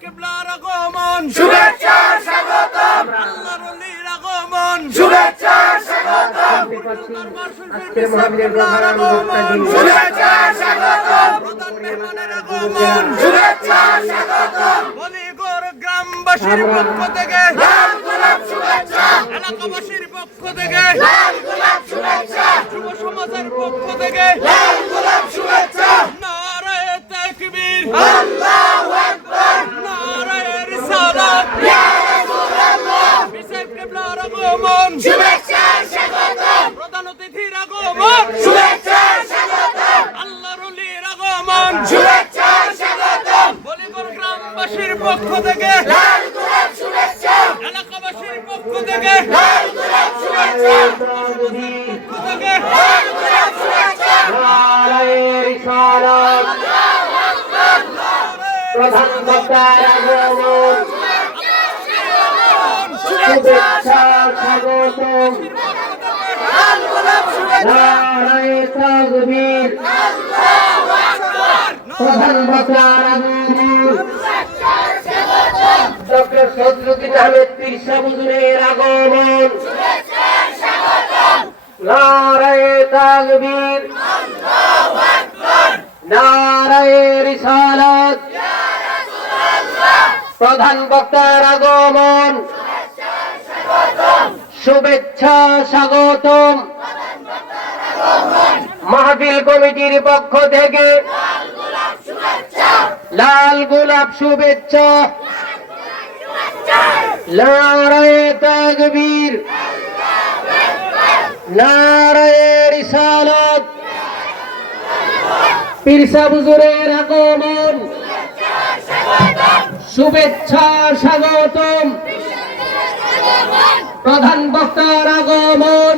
কিবলার আগমন শুভেচ্ছা স্বাগতম আগমন শুভেচ্ছা স্বাগতম আজকের মহাবীরের প্রধান বক্তা শুভেচ্ছা স্বাগতম। প্রধান মেহমানের আগমন শুভেচ্ছা স্বাগতম বলিগড় গ্রামবাসীর পক্ষ থেকে লাল গোলাপ শুভেচ্ছা। এলাকাবাসীর পক্ষ থেকে। লাল গোলাপ শুভেচ্ছা। যুব সমাজের পক্ষ থেকে। লাল গোলাপ শুভেচ্ছা। নারায়ে তাকবীর। আল্লাহু আকবার। নারায়ে রিসালাত। ইয়া রাসূলুল্লাহ। বিসেন কিবলার আগমন। শুভেচ্ছা স্বাগতম। প্রধান অতিথির আগমন। শুভেচ্ছা স্বাগতম। আল্লাহর ওলির আগমন। শুভেচ্ছা স্বাগতম। বলিগড় গ্রামবাসীর পক্ষ থেকে লাল গোলাপ শুভেচ্ছা এলাকাবাসীর থেকে লাল গোলাপ শুভেচ্ছা থেকে লাল গোলাপ শুভেচ্ছা নারায়ে রিসালাত প্রধান বক্তার প্রধান বক্তার ডক্টর সদরুদ্দিন আহমেদ পীর সাহুজুরের আগমন। নারায়ে তাকবীর। নারায়ে রিসালাত। প্রধান বক্তার আগমন। শুভেচ্ছা স্বাগতম। মাহফিল কমিটির পক্ষ থেকে লাল গোলাপ শুভেচ্ছা। নারায়ে তাকবীর। নারায়ে রিসালাত। পীরসা বুজুরের আগমন। শুভেচ্ছা স্বাগতম। প্রধান বক্তার আগমন।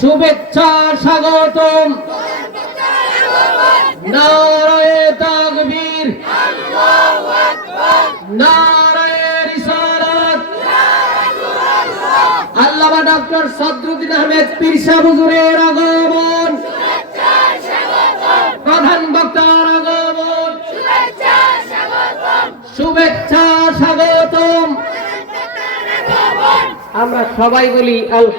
শুভেচ্ছা স্বাগতম। নারায়ে তাকবীর। ডক্টর সদরুদ্দিন আহমেদ পিরসা হুজুরের আগমন। প্রধান বক্তার আগমন। শুভেচ্ছা, স্বাগতম। আমরা সবাই বলি আলহামদুলিল্লাহ।